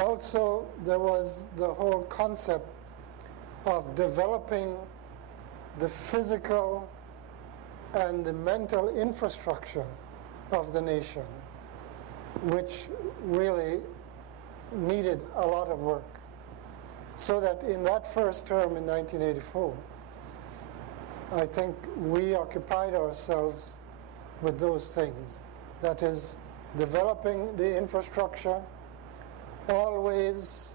Also, there was the whole concept of developing the physical and the mental infrastructure of the nation, which really needed a lot of work. So that in that first term in 1984, I think we occupied ourselves with those things. That is, developing the infrastructure, always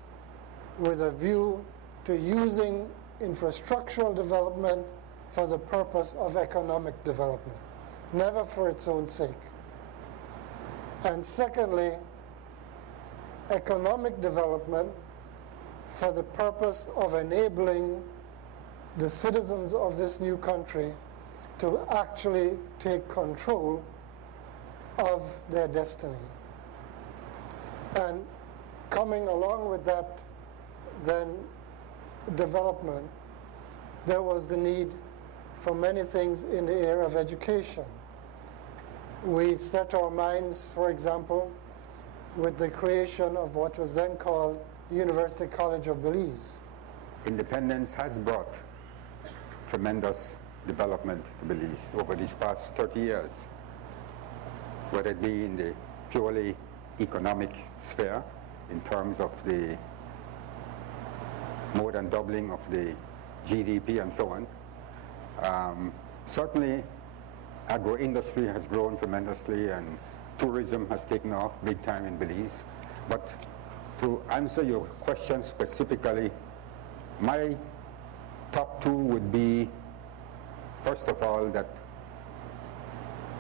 with a view to using infrastructural development for the purpose of economic development, never for its own sake. And secondly, economic development for the purpose of enabling the citizens of this new country to actually take control of their destiny. And coming along with that, then, development, there was the need for many things in the area of education. We set our minds, for example, with the creation of what was then called the University College of Belize. Independence has brought tremendous development to Belize over these past 30 years, whether it be in the purely economic sphere, in terms of the more than doubling of the GDP and so on. Certainly, agro-industry has grown tremendously and tourism has taken off big time in Belize. But to answer your question specifically, my top two would be, first of all, that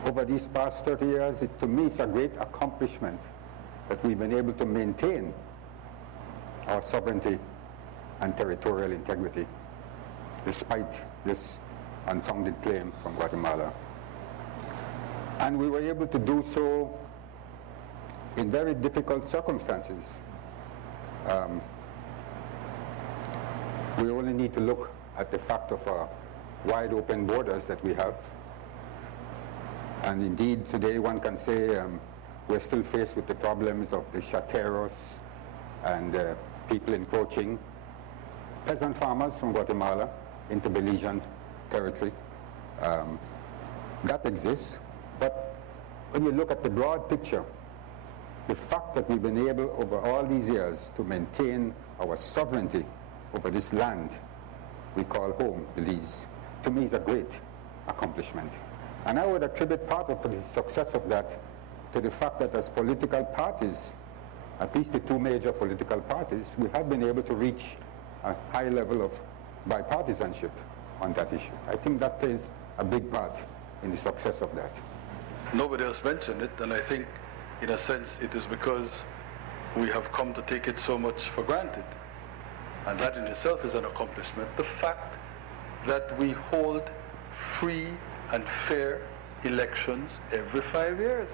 over these past 30 years, to me, it's a great accomplishment that we've been able to maintain our sovereignty and territorial integrity, despite this unfounded claim from Guatemala. And we were able to do so in very difficult circumstances. We only need to look at the fact of our wide open borders that we have. And indeed, today one can say we're still faced with the problems of the chateros and people encroaching, peasant farmers from Guatemala into Belizean territory. That exists, but when you look at the broad picture, the fact that we've been able over all these years to maintain our sovereignty over this land we call home, Belize, to me is a great accomplishment. And I would attribute part of the success of that to the fact that as political parties, at least the two major political parties, we have been able to reach a high level of bipartisanship on that issue. I think that plays a big part in the success of that. Nobody else mentioned it, and I think in a sense it is because we have come to take it so much for granted. And that in itself is an accomplishment. The fact that we hold free and fair elections every 5 years.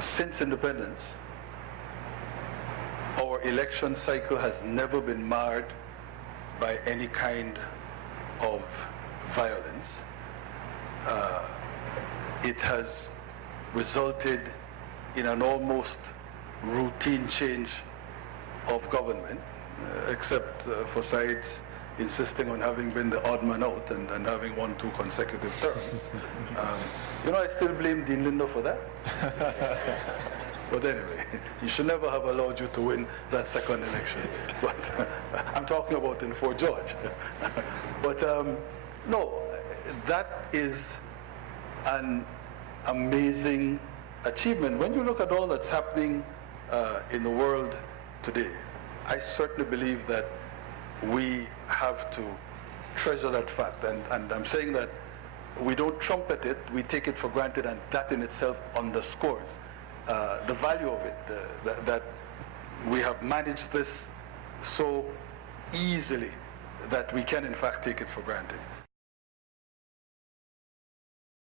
Since independence, our election cycle has never been marred by any kind of violence. It has resulted in an almost routine change of government, except for sides insisting on having been the odd man out and having 1-2 consecutive terms. I still blame Dean Linder for that. But anyway, he should never have allowed you to win that second election. But I'm talking about in Fort George. But no, that is an amazing achievement. When you look at all that's happening in the world today, I certainly believe that we have to treasure that fact. And I'm saying that we don't trumpet it, we take it for granted, and that in itself underscores the value of it, that we have managed this so easily that we can in fact take it for granted.